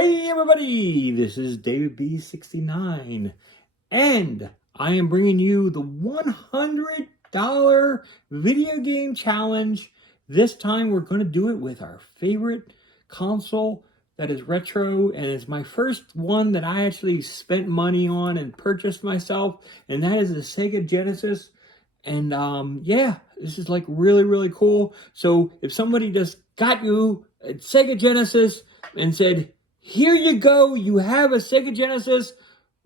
Hey everybody, this is David B69, and I am bringing you the $100 video game challenge. This time we're going to do it with our favorite console that is retro, and it's my first one that I actually spent money on and purchased myself, and that is the Sega Genesis. And yeah, this is like really cool. So if somebody just got you a Sega Genesis and said, here you go, you have a Sega Genesis,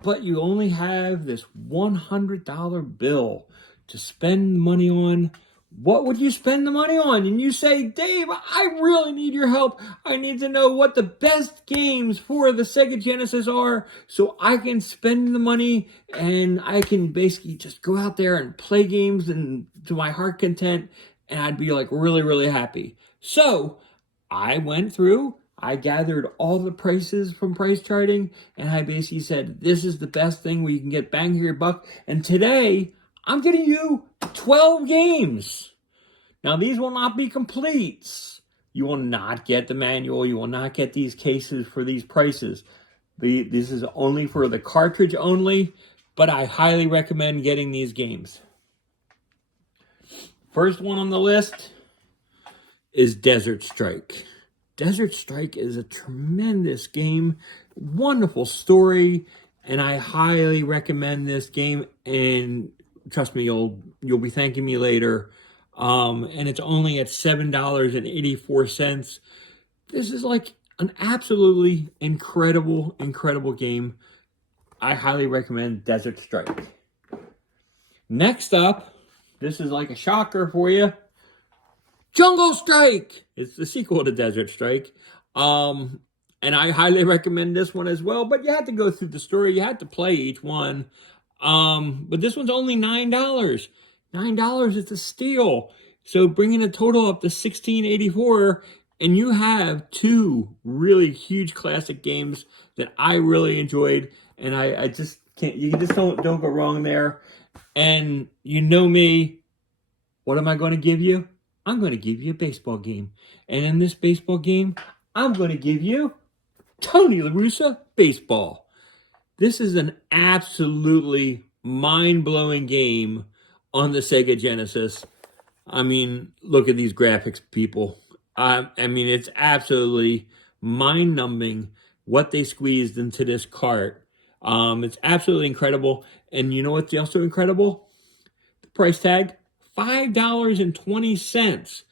but you only have this $100 bill to spend money on, what would you spend the money on? And you say, Dave, I really need your help. I need to know what the best games for the Sega Genesis are so I can spend the money and I can basically just go out there and play games and to my heart content, and I'd be like really happy. So I went through, I gathered all the prices from price charting, and I basically said, this is the best thing where you can get bang for your buck. And today, I'm getting you 12 games. Now, these will not be completes. You will not get the manual. You will not get these cases for these prices. This is only for the cartridge only, but I highly recommend getting these games. First one on the list is Desert Strike. Desert Strike is a tremendous game, wonderful story, and I highly recommend this game. And trust me, you'll be thanking me later. And it's only at $7.84. This is like an absolutely incredible game. I highly recommend Desert Strike. Next up, this is like a shocker for you. Jungle Strike! It's the sequel to Desert Strike. And I highly recommend this one as well, but you have to go through the story. You have to play each one. But this one's only $9. $9 is a steal. So bringing a total up to $16.84, and you have two really huge classic games that I really enjoyed, and I just can't, you just don't go wrong there. And you know me, what am I going to give you? I'm going to give you a baseball game. And in this baseball game, I'm going to give you Tony La Russa Baseball. This is an absolutely mind-blowing game on the Sega Genesis. I mean, look at these graphics, people. I mean, it's absolutely mind-numbing what they squeezed into this cart. It's absolutely incredible. And you know what's also incredible? The price tag. $5.20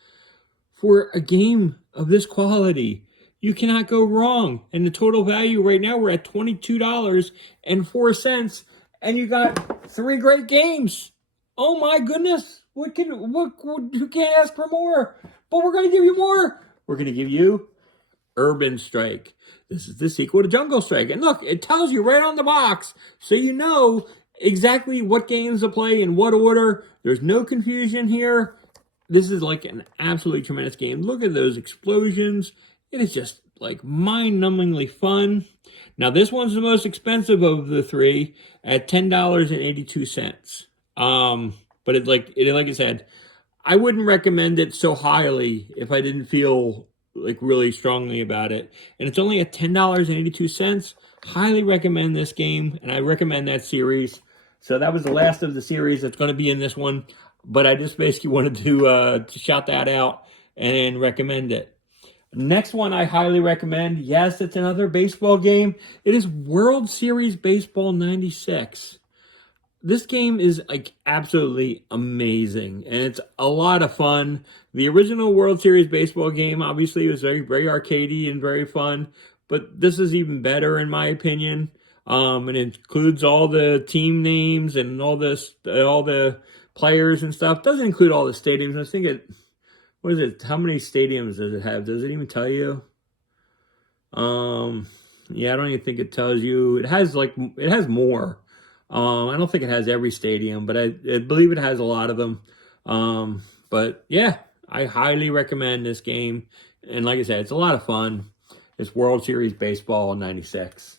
for a game of this quality. You cannot go wrong. And the total value right now, we're at $22.04, and you got 3 great games. Oh my goodness. Who can't ask for more? But we're going to give you more. We're going to give you Urban Strike. This is the sequel to Jungle Strike. And look, it tells you right on the box, so you know exactly what games to play in what order. There's no confusion here. This is like an absolutely tremendous game. Look at those explosions. It is just like mind-numbingly fun. Now, this one's the most expensive of the three at $10.82. But like I said, I wouldn't recommend it so highly if I didn't feel like really strongly about it. And it's only at $10.82. Highly recommend this game, and I recommend that series. So that was the last of the series that's going to be in this one, but I just basically wanted to shout that out and recommend it. Next one I highly recommend. Yes, it's another baseball game. It is World Series Baseball 96. This game is like absolutely amazing, and it's a lot of fun. The original World Series Baseball game obviously was very arcadey and very fun, but this is even better in my opinion. And it includes all the team names and all the players and stuff. Doesn't include all the stadiums. I think what is it? How many stadiums does it have? Does it even tell you? Yeah, I don't even think it tells you. It has more. I don't think it has every stadium, but I believe it has a lot of them. But yeah, I highly recommend this game. And like I said, it's a lot of fun. It's World Series Baseball 96.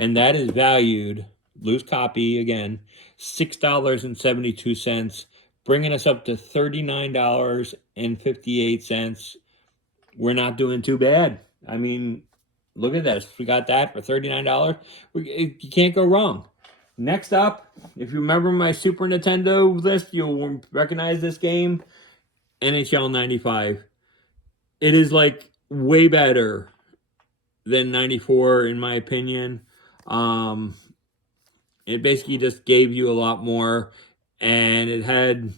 And that is valued, loose copy again, $6.72, bringing us up to $39.58. We're not doing too bad. I mean, Look at this. We got that for $39. You can't go wrong. Next up, if you remember my Super Nintendo list, you'll recognize this game, NHL 95. It is like way better than 94 in my opinion. It basically just gave you a lot more, and it had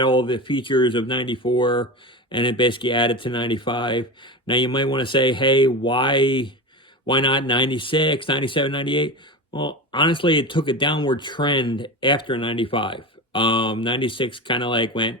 all the features of 94, and it basically added to 95. Now you might want to say, hey, why not 96, 97, 98? Well, honestly, it took a downward trend after 95. 96 kind of like went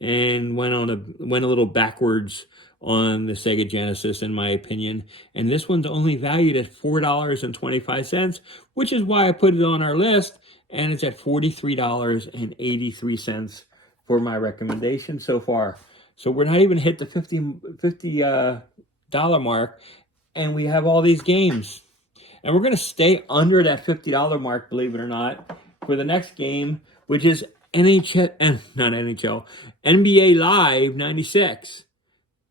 and went a little backwards on the Sega Genesis, in my opinion. And this one's only valued at $4.25, which is why I put it on our list. And it's at $43.83 for my recommendation so far. So we're not even hit the $50 mark, and we have all these games. And we're going to stay under that $50 mark, believe it or not, for the next game, which is NBA Live 96.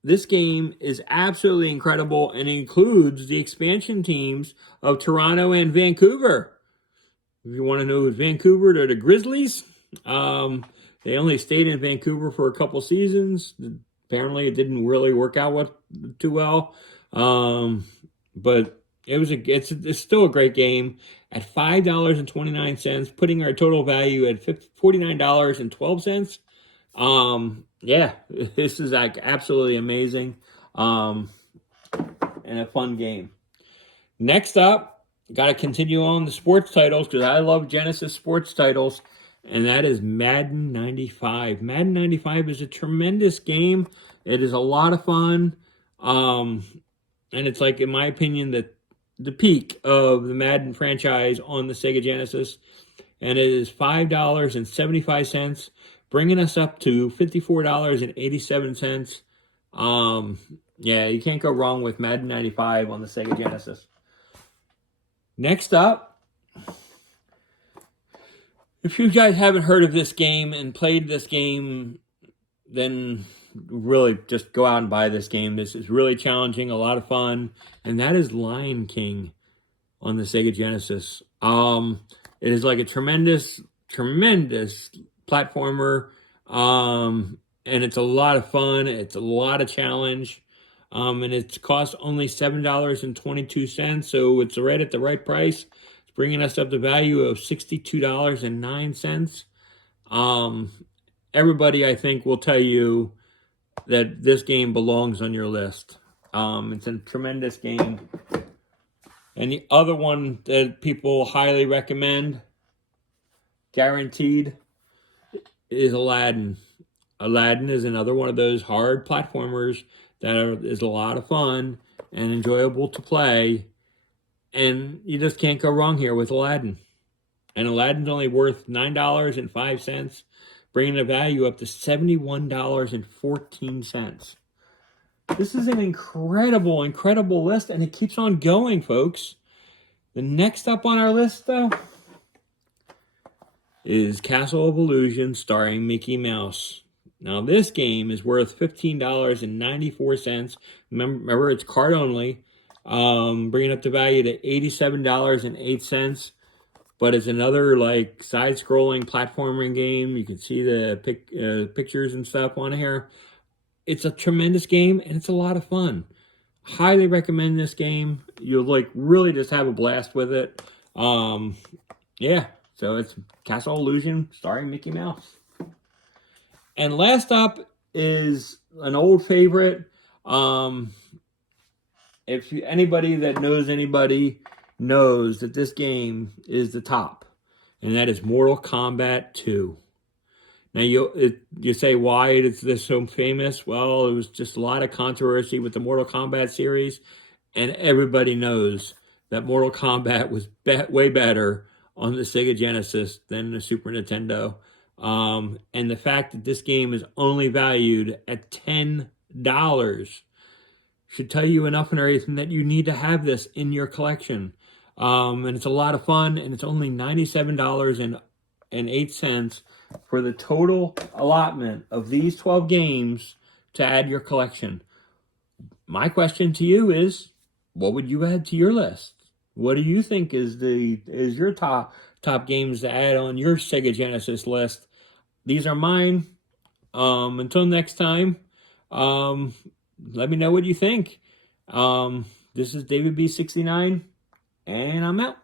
This game is absolutely incredible and includes the expansion teams of Toronto and Vancouver. If you want to know who's Vancouver, they're the Grizzlies. They only stayed in Vancouver for a couple seasons. Apparently, it didn't really work out too well. But it's still a great game at $5.29, putting our total value at $49.12. Yeah, this is like absolutely amazing, and a fun game. Next up, got to continue on the sports titles because I love Genesis sports titles, and that is Madden 95. Madden 95 is a tremendous game. It is a lot of fun, and it's like, in my opinion, the peak of the Madden franchise on the Sega Genesis, and it is $5.75. Bringing us up to $54.87. Yeah, you can't go wrong with Madden 95 on the Sega Genesis. Next up, if you guys haven't heard of this game and played this game, then really just go out and buy this game. This is really challenging, a lot of fun, and that is Lion King on the Sega Genesis. It is like a tremendous platformer, and it's a lot of fun. It's a lot of challenge, and it costs only $7.22, so it's right at the right price. It's bringing us up the value of $62.09. Everybody, I think, will tell you that this game belongs on your list. It's a tremendous game. And the other one that people highly recommend, guaranteed, is Aladdin. Aladdin is another one of those hard platformers that is a lot of fun and enjoyable to play. And you just can't go wrong here with Aladdin. And Aladdin's only worth $9.05, bringing the value up to $71.14. This is an incredible list, and it keeps on going, folks. The next up on our list, though, is Castle of Illusion starring Mickey Mouse. Now, this game is worth $15.94. Remember, it's card only, bringing up the value to $87.08. But it's another like side-scrolling platforming game. You can see the pictures and stuff on here. It's a tremendous game, and it's a lot of fun. Highly recommend this game. You'll like really just have a blast with it. Yeah. So it's Castle Illusion starring Mickey Mouse. And last up is an old favorite. Anybody that knows anybody knows that this game is the top, and that is Mortal Kombat 2. Now you say, why is this so famous? Well, it was just a lot of controversy with the Mortal Kombat series, and everybody knows that Mortal Kombat was way better on the Sega Genesis than the Super Nintendo. And the fact that this game is only valued at $10 should tell you enough and everything that you need to have this in your collection. And it's a lot of fun, and it's only $97.08 for the total allotment of these 12 games to add your collection. My question to you is, what would you add to your list? What do you think is your top games to add on your Sega Genesis list? These are mine. Until next time, um, let me know what you think. This is David B69, and I'm out.